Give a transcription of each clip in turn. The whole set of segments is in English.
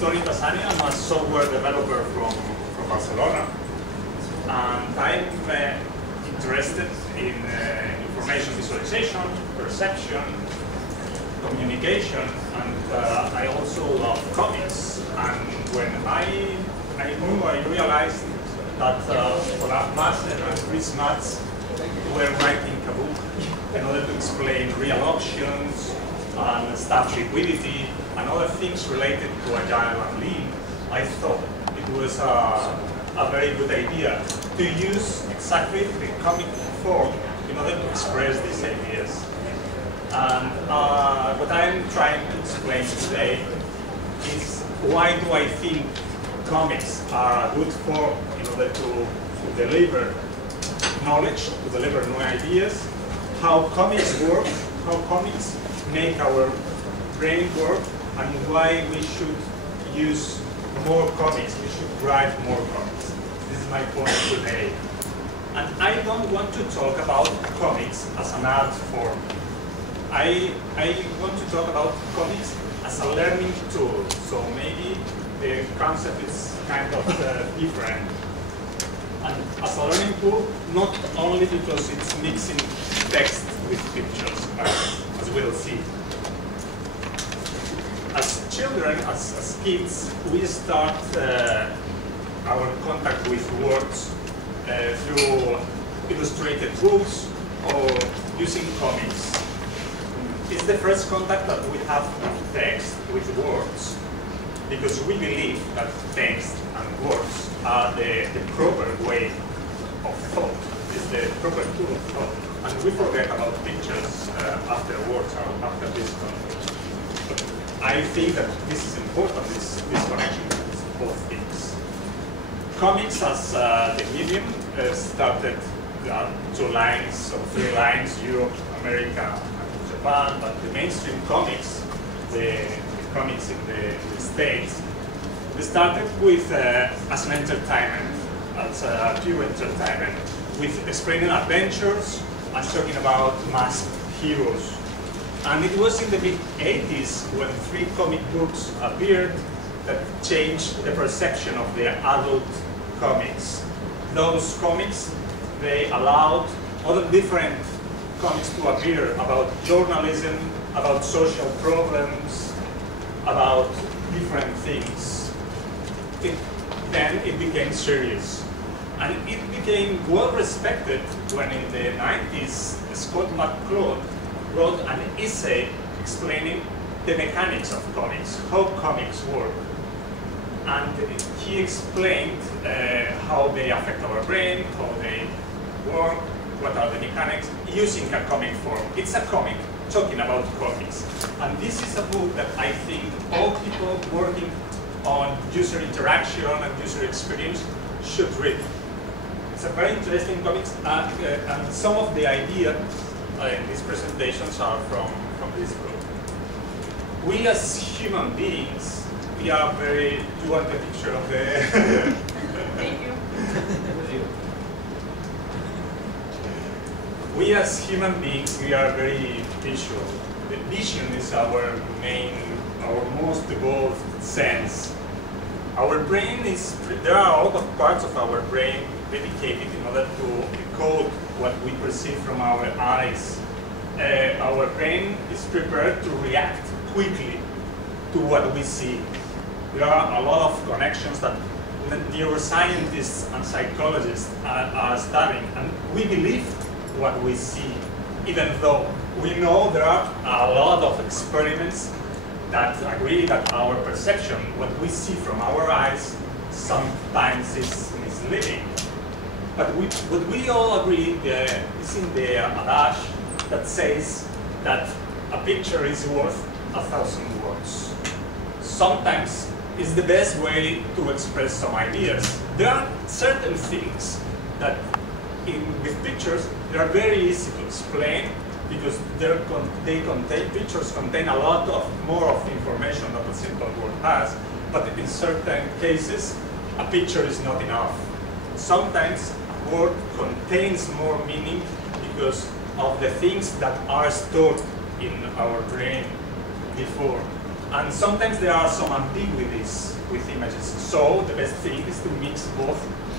Toni Tassani. I'm a software developer from Barcelona. And I'm interested in information visualization, perception, communication, and I also love comics. And when I realized that Olaf Madsen and Chris Matz were writing a book in order to explain real options and staff liquidity and other things related to Agile and Lean, I thought it was a very good idea to use exactly the comic form in order to express these ideas. And what I'm trying to explain today is why do I think comics are a good form in order to deliver knowledge, to deliver new ideas, how comics work, how comics make our brain work, and why we should use more comics, we should write more comics. This is my point today. And I don't want to talk about comics as an art form. I want to talk about comics as a learning tool. So maybe the concept is kind of different. And as a learning tool, not only because it's mixing text with pictures, as we'll see. As children, as kids, we start our contact with words through illustrated books or using comics. It's the first contact that we have with text, with words, because we believe that text and words are the proper way of thought, is the proper tool of thought. And we forget about pictures after words or after this context. But I think that this is important, this connection with both things. Comics as the medium started 2 lines or 3 lines, Europe, America, and Japan, but the mainstream comics, the comics in the States, they started with as an entertainment, as a pure entertainment, with explaining adventures and talking about masked heroes. And it was in the mid-80s when 3 comic books appeared that changed the perception of the adult comics. Those comics, they allowed other different comics to appear about journalism, about social problems, about different things. Then it became serious. And it became well respected when in the 90s, Scott McCloud wrote an essay explaining the mechanics of comics, how comics work. And he explained how they affect our brain, how they work, what are the mechanics, using a comic form. It's a comic talking about comics. And this is a book that I think all people working on user interaction and user experience should read. It's a very interesting comic, and some of the ideas in these presentations are from this book. We as human beings, we are very, do you want a picture of the... Thank you. We as human beings, we are very visual. The vision is our most evolved sense. Our brain is, there are a lot of parts of our brain dedicated in order to decode what we perceive from our eyes. Our brain is prepared to react quickly to what we see. There are a lot of connections that neuroscientists and psychologists are studying, and we believe what we see, even though we know there are a lot of experiments that agree that our perception, what we see from our eyes, sometimes is misleading. But what we all agree is in the adage that says that a picture is worth 1,000 words. Sometimes it's the best way to express some ideas. There are certain things that with pictures, they are very easy to explain because pictures contain a lot more of information that a simple word has, but in certain cases, a picture is not enough. Sometimes a word contains more meaning because of the things that are stored in our brain before. And sometimes there are some ambiguities with images. So the best thing is to mix both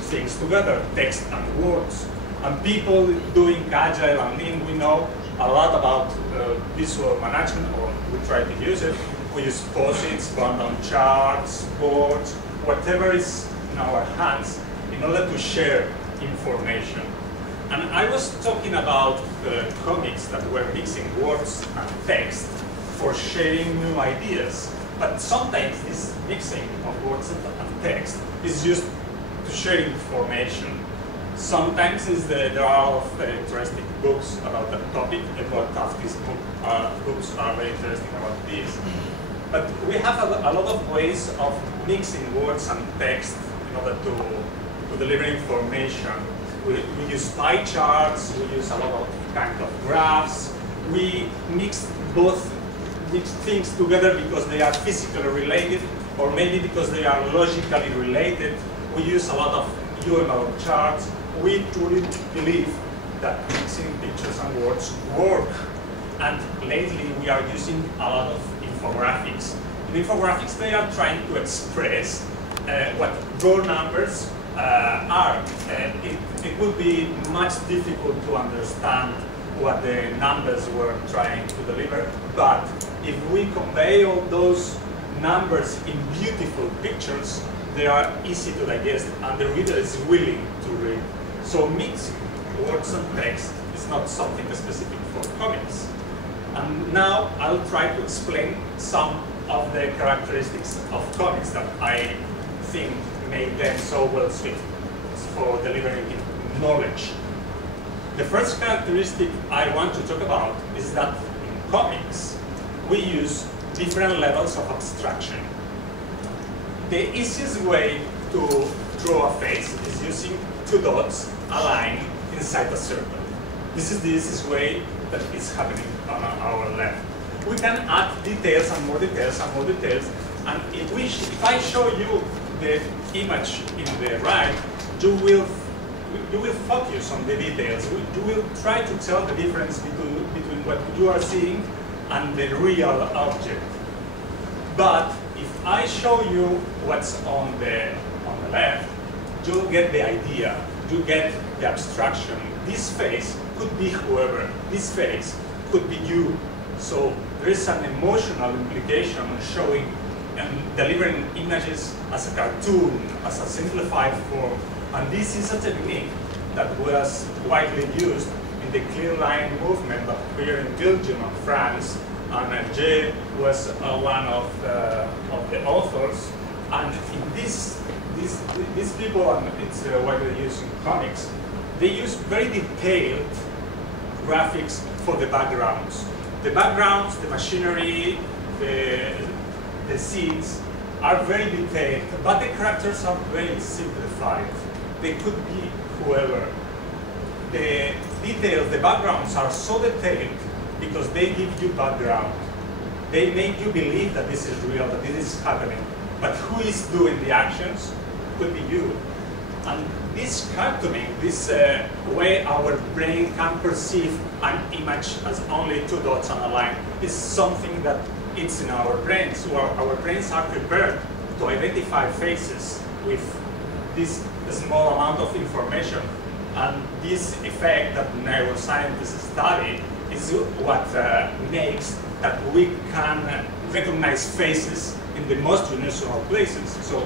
things together, text and words. And people doing Agile and Lean, we know a lot about visual management, or we try to use it. We use posits, rundown charts, boards, whatever is in our hands in order to share information. And I was talking about comics that were mixing words and text for sharing new ideas. But sometimes this mixing of words and text is used to share information. Sometimes there are interesting books about that topic. Edward Tufte's books are very interesting about this. But we have a lot of ways of mixing words and text in order to deliver information. We use pie charts, we use a lot of kind of graphs. We mix things together because they are physically related, or maybe because they are logically related. We use a lot of UML charts. We truly believe that mixing pictures and words work. And lately we are using a lot of infographics. In infographics, they are trying to express what raw numbers are. It would be much difficult to understand what the numbers were trying to deliver, but if we convey all those numbers in beautiful pictures, they are easy to digest and the reader is willing to read. So mixing words and text is not something specific for comics. And now I'll try to explain some of the characteristics of comics that I think make them so well suited for delivering knowledge. The first characteristic I want to talk about is that in comics, we use different levels of abstraction. The easiest way to draw a face is using two dots aligned inside a circle. This is the easiest way that is happening on our left. We can add details and more details and more details, and if I show you the image in the right, you will focus on the details. You will try to tell the difference between what you are seeing and the real object. But if I show you what's on the left, you'll get the idea. You get the abstraction. This face could be whoever. This face could be you. So there is an emotional implication showing and delivering images as a cartoon, as a simplified form. And this is a technique that was widely used in the clear line movement that appeared in Belgium and France. And Jay was one of the authors. And in these people, and it's widely used in comics, they use very detailed graphics for the backgrounds. The backgrounds, the machinery, the scenes are very detailed, but the characters are very simplified. They could be whoever. The details, the backgrounds are so detailed because they give you background. They make you believe that this is real, that this is happening. But who is doing the actions could be you. And this cartooning, this way our brain can perceive an image as only two dots on a line, is something that it's in our brains. So our brains are prepared to identify faces with this small amount of information. And this effect that neuroscientists study is what makes that we can recognize faces in the most unusual places. So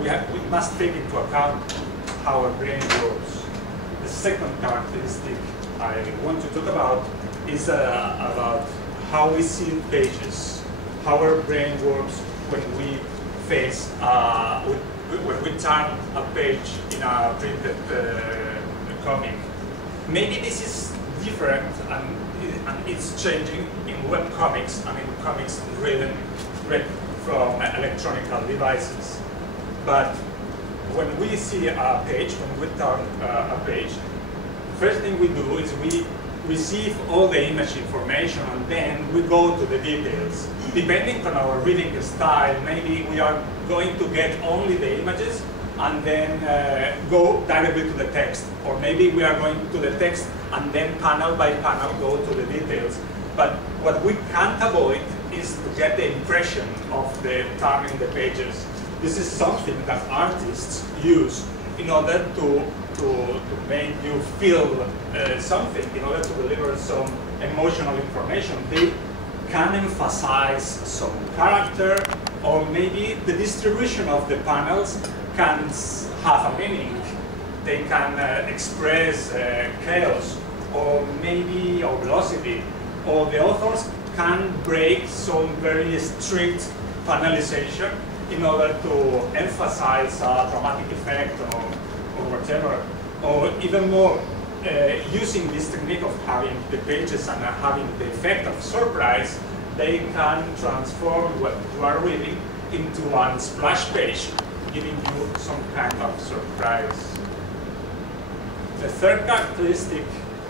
we must take into account how our brain works. The second characteristic I want to talk about is about how we see pages, how our brain works when we face, when we turn a page in a printed comic. Maybe this is different and it's changing in web comics and in comics read from electronic devices. But when we see a page, when we turn a page, first thing we do is we receive all the image information and then we go to the details. Depending on our reading style, maybe we are going to get only the images and then go directly to the text. Or maybe we are going to the text and then panel by panel go to the details. But what we can't avoid is to get the impression of the turning the pages. This is something that artists use in order to make you feel something, in order to deliver some emotional information. They can emphasize some character, or maybe the distribution of the panels can have a meaning. They can express chaos, or maybe or velocity, or the authors can break some very strict panelization in order to emphasize a dramatic effect or whatever, or even more, using this technique of having the pages and having the effect of surprise, they can transform what you are reading into a splash page, giving you some kind of surprise. The third characteristic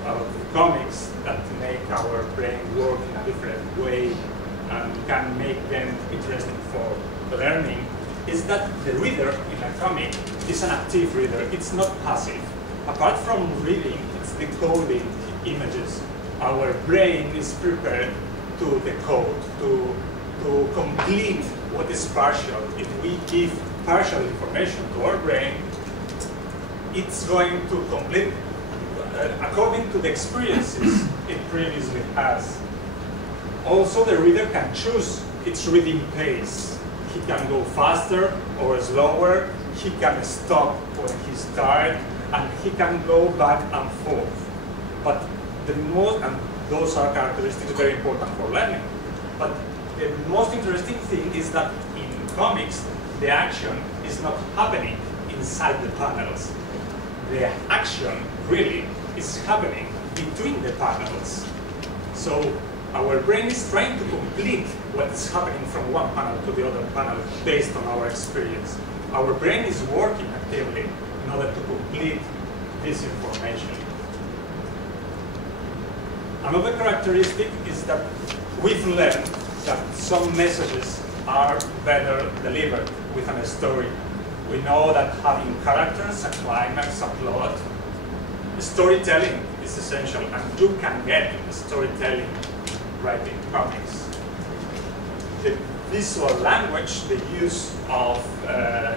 of comics that make our brain work in a different way and can make them interesting for learning is that the reader in a comic is an active reader. It's not passive. Apart from reading, it's decoding images. Our brain is prepared to decode, to complete what is partial. If we give partial information to our brain, it's going to complete according to the experiences it previously has. Also, the reader can choose its reading pace. He can go faster or slower. He can stop when he's tired, and he can go back and forth. But the most, and those are characteristics very important for learning. But the most interesting thing is that in comics, the action is not happening inside the panels. The action really is happening between the panels. So our brain is trying to complete what is happening from one panel to the other panel based on our experience. Our brain is working actively in order to complete this information. Another characteristic is that we've learned that some messages are better delivered with a story. We know that having characters, a climax, a plot, storytelling is essential, and you can get storytelling writing comics. The visual language, the use of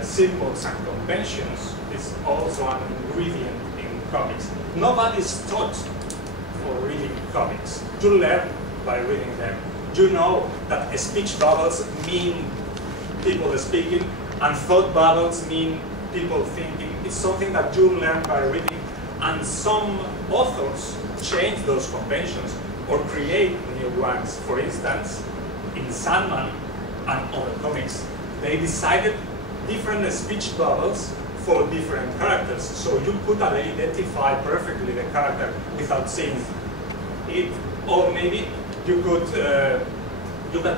symbols and conventions is also an ingredient in comics. Nobody's taught for reading comics. You learn by reading them. You know that speech bubbles mean people speaking, and thought bubbles mean people thinking. It's something that you learn by reading, and some authors change those conventions or create new ones. For instance, in Sandman and other comics, they decided different speech bubbles for different characters, so you could identify perfectly the character without seeing it. Or maybe you could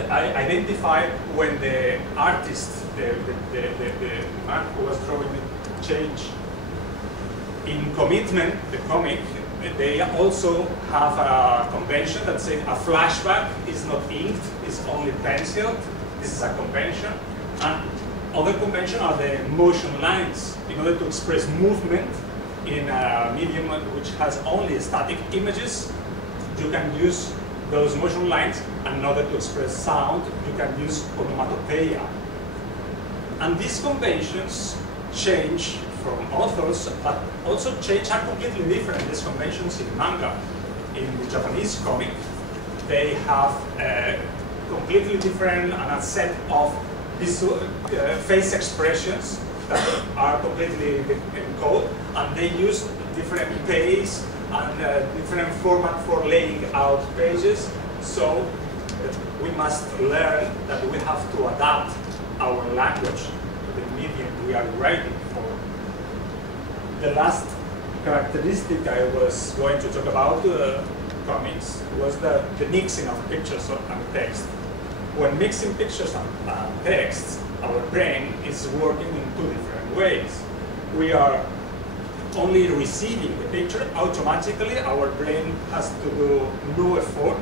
identify when the artist, the man who was drawing it, changed. In Commitment, the comic, they also have a convention that says a flashback is not inked, it's only penciled. This is a convention. And other convention are the motion lines. In order to express movement in a medium which has only static images, you can use those motion lines. And in order to express sound, you can use onomatopoeia. And these conventions change from authors, but also are completely different. These conventions in manga, in the Japanese comic, they have completely different and a set of visual, face expressions that are completely encoded, and they use different pace and different format for laying out pages. So we must learn that we have to adapt our language to the medium we are writing for. The last characteristic I was going to talk about comics was the mixing of pictures and text. When mixing pictures and text, our brain is working in two different ways. We are only receiving the picture. Automatically, our brain has to do no effort,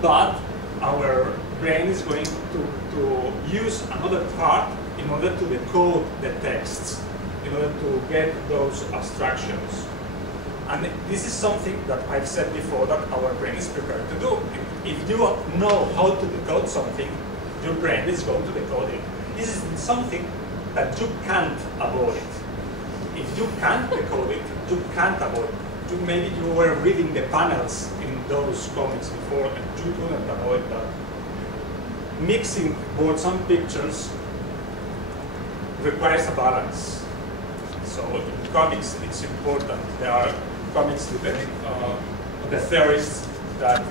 but our brain is going to use another part in order to decode the texts, in order to get those abstractions. And this is something that I've said before that our brain is prepared to do. If you know how to decode something, your brain is going to decode it. This is something that you can't avoid. If you can't decode it, you can't avoid it. Maybe you were reading the panels in those comics before and you couldn't avoid that. Mixing words and pictures requires a balance. So in comics, it's important. There are comics depending on the theorists that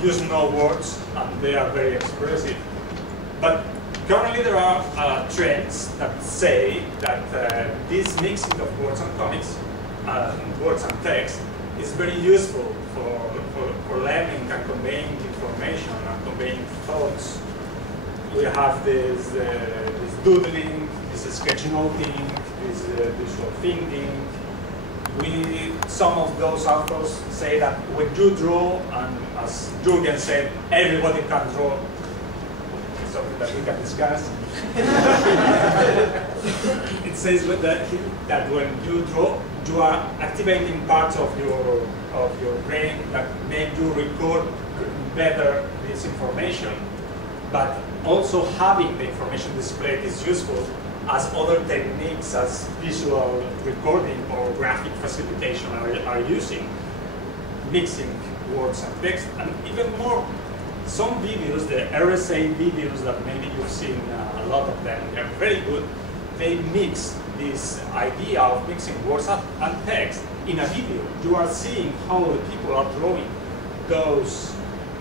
use no words and they are very expressive. But currently there are trends that say that this mixing of words and comics, words and text, is very useful for learning and conveying information and conveying thoughts. We have this doodling, this sketchnoting, this visual thinking. Some of those authors say that when you draw, and as Jürgen said, everybody can draw. It's something that we can discuss. It says that when you draw, you are activating parts of your brain that make you record better this information. But also having the information displayed is useful, as other techniques as visual recording or graphic facilitation are using, mixing words and text, and even more. Some videos, the RSA videos that maybe you've seen a lot of them, they're very good. They mix this idea of mixing words and text in a video. You are seeing how the people are drawing those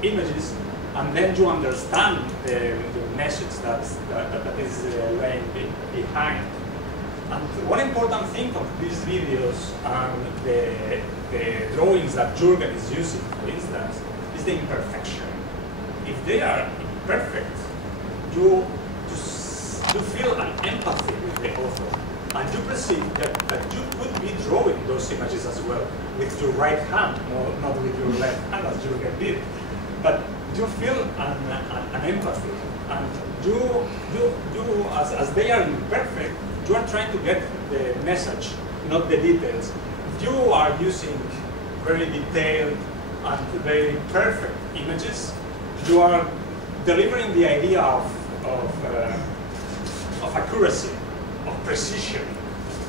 images, and then you understand the message that is laying behind. And one important thing of these videos and the drawings that Jürgen is using, for instance, is the imperfection. If they are imperfect, you feel an empathy with the author, and you perceive that you could be drawing those images as well with your right hand, not with your left hand as Jürgen did. But you feel an empathy, and as they are imperfect, you are trying to get the message, not the details. You are using very detailed and very perfect images. You are delivering the idea of accuracy, of precision,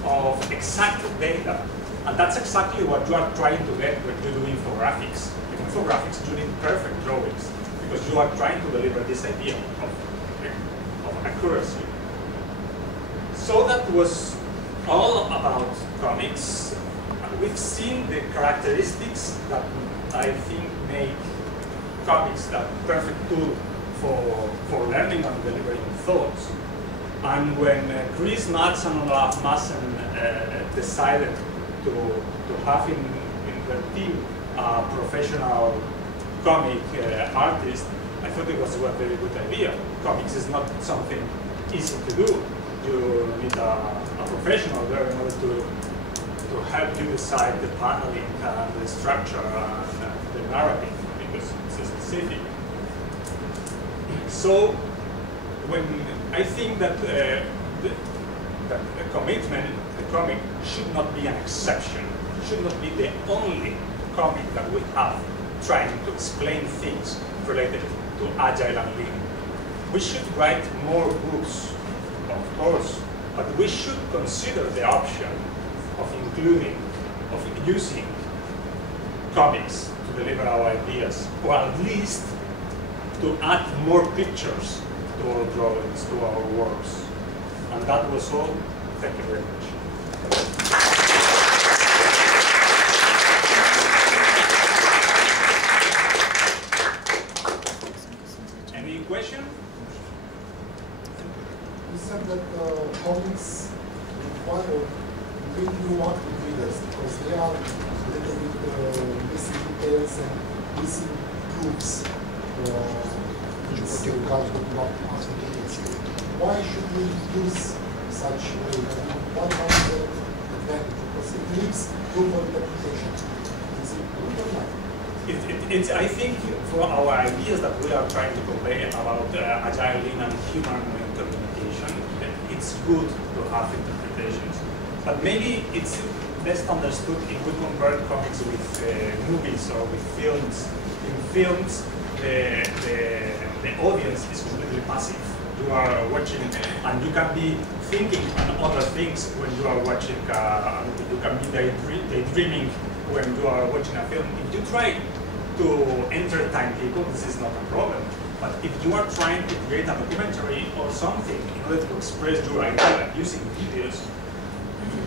of exact data. And that's exactly what you are trying to get when you do infographics. In infographics, you need perfect drawings, because you are trying to deliver this idea of accuracy. So that was all about comics. We've seen the characteristics that I think make comics a perfect tool for learning and delivering thoughts. And when Chris Matz and Olaf Madsen decided to have in their team a professional comic artist, I thought it was a very good idea. Comics is not something easy to do. You need a professional there in order to help you decide the paneling and the structure and the narrative, because it's specific. So when I think that the comic should not be an exception, should not be the only comic that we have trying to explain things related to agile and lean. We should write more books, of course, but we should consider the option of using comics to deliver our ideas, or at least to add more pictures to our drawings, to our works. And that was all. Thank you very much. Any question? You said that comics require bring you up to readers because they are a little bit missing details and missing proofs. Why should we use such way? What is the advantage? Because it needs proof of interpretation. Is it good or not? I think for our ideas that we are trying to convey about agile, lean, and human communication, it's good to have interpretations. But maybe it's best understood if we compare comics with movies or with films. In films, the audience is completely passive. You are watching, and you can be thinking on other things when you are watching. You can be daydreaming when you are watching a film. If you try to entertain people, this is not a problem. But if you are trying to create a documentary or something in order to express your idea using videos,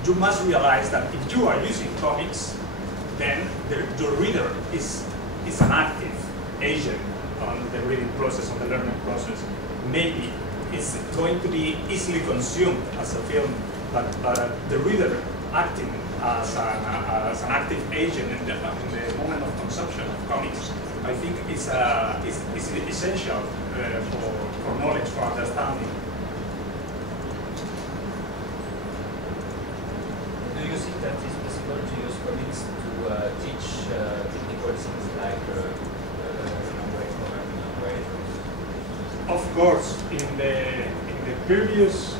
you must realize that if you are using comics, then your reader is an active agent on the reading process, on the learning process. Maybe it's going to be easily consumed as a film, but the reader acting as an active agent in the moment of consumption of comics, I think is essential for knowledge, for understanding. Do you think that it's possible to use comics to teach technical things like language programming operators? Of course, in the previous,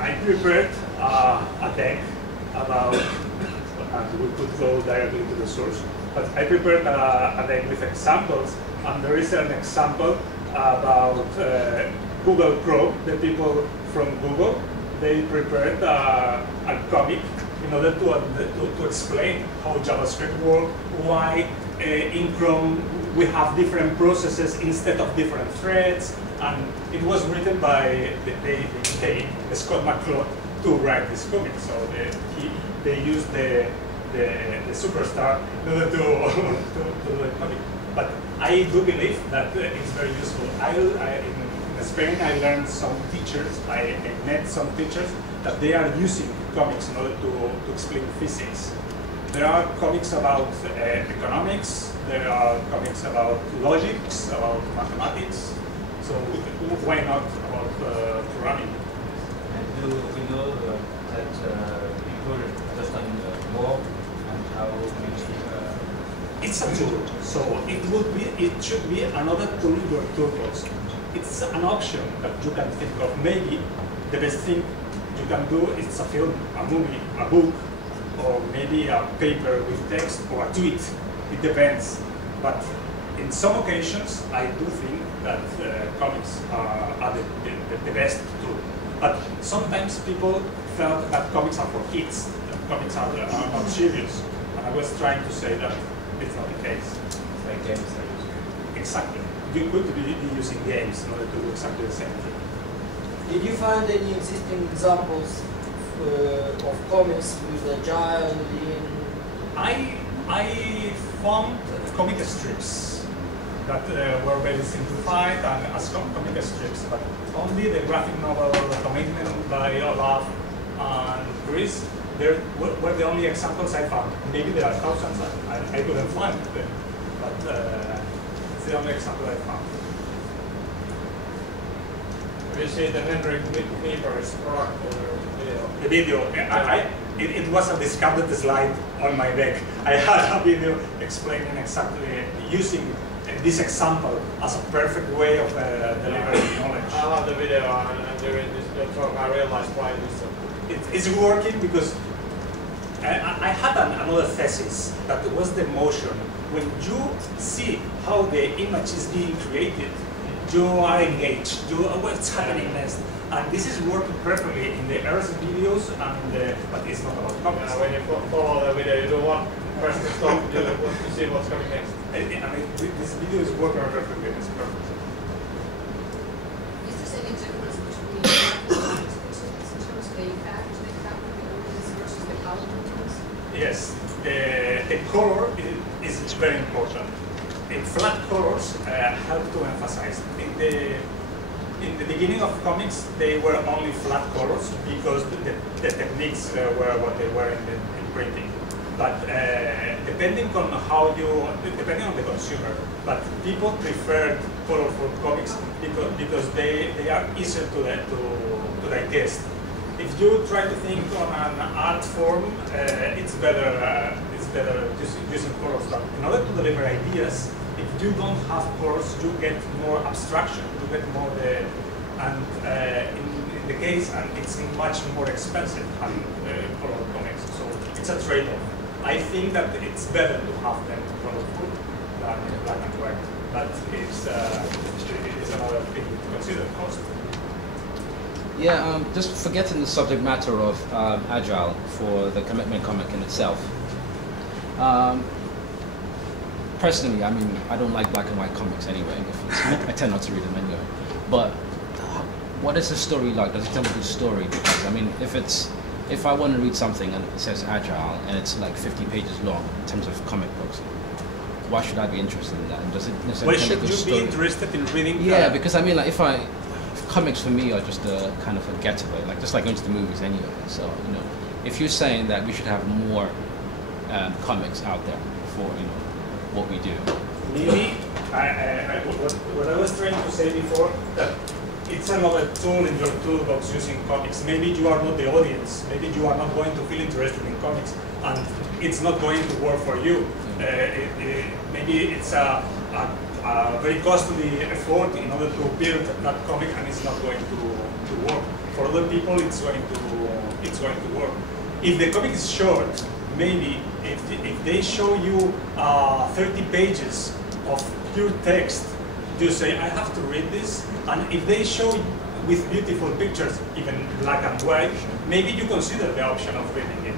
I prepared a deck about, and we could go directly to the source, but I prepared a deck with examples, and there is an example about Google Chrome. The people from Google, they prepared a comic in order to explain how JavaScript works, why in Chrome we have different processes instead of different threads, and it was written by Scott McCloud to write this comic. So they used the superstar in order to do the comic. But I do believe that it's very useful. In Spain, I learned some teachers, I met some teachers that they are using comics in order to explain physics. There are comics about economics, there are comics about logics, about mathematics, so why not about programming? And do we know that people understand more and how many? It's a tool, so it should be another tool in your toolbox. It's an option that you can think of. Maybe the best thing you can do is a film, a movie, a book, or maybe a paper with text or a tweet. It depends. But in some occasions, I do think that comics are the best tool. But sometimes people felt that comics are for kids, that comics are not serious. And I was trying to say that it's not the case. Like games are used. Exactly. You could be using games in order to do exactly the same thing. Did you find any existing examples of comics with agile in? I found comic strips that were very simplified and as comic strips, but only the graphic novel Commitment by Olaf and Chris, they were the only examples I found. Maybe there are thousands, I couldn't find them, but it's the only example I found. You see the Henrik Knieper's product video. The video, it was a discounted slide on my deck. I had a video explaining exactly using this example as a perfect way of delivering knowledge. I love the video, and during this talk I realized why it's working because I had another thesis that was the motion. When you see how the image is being created, you are engaged, you are what's happening next. And this is working perfectly in the Earth videos, but it's not about comics. when you follow the video, you don't want press to stop, you want to see what's coming next. I mean, this video is working perfectly, it's perfect. Is there any difference between cartoons in terms of the impact they have on the audience versus the color ones? Yes, the color is very important. In flat colors help to emphasize. In the beginning of comics, they were only flat colors because the techniques were what they were in printing. But depending on the consumer, but people preferred colorful comics because they are easier to digest. If you try to think on an art form, it's better using colors. But in order to deliver ideas, if you don't have colors, you get more abstraction. You get more in the case, and it's much more expensive having color comics. So it's a trade-off. I think that it's better to have them colorful than black and white. But it's another thing to consider, cost. Yeah, just forgetting the subject matter of Agile for the commitment comic in itself. Personally, I mean, I don't like black and white comics anyway. I tend not to read them anyway. But what is the story like? Does it tell a good story? Because I mean, if I want to read something and it says Agile and it's like 50 pages long in terms of comic books, why should I be interested in that? And does it necessarily Why tell a should good you story? be interested in reading? Yeah, because I mean, like, if comics for me are just a kind of a getaway, like just like going to the movies anyway. So you know, if you're saying that we should have more comics out there for what we do. Maybe what I was trying to say before, that it's another tool in your toolbox using comics. Maybe you are not the audience. Maybe you are not going to feel interested in comics, and it's not going to work for you. Maybe it's a very costly effort in order to build that comic, and it's not going to work. For other people, it's going to work. If the comic is short, maybe if they show you 30 pages of pure text, you say, I have to read this. And if they show with beautiful pictures, even black and white, maybe you consider the option of reading it.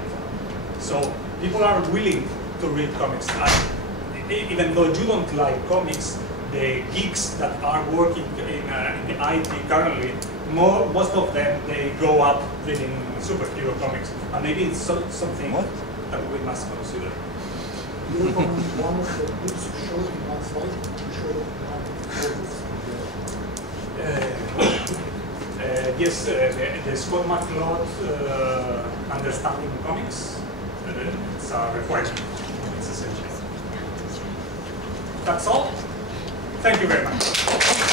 So people are willing to read comics. And even though you don't like comics, the geeks that are working in the IT currently, most of them, they grow up reading superhero comics. And maybe it's something that we must consider. You recommend one of the books you showed in one slide, you showed one of yes, the Scott McCloud Understanding Comics. It's a requirement. It's essential. That's all. Thank you very much.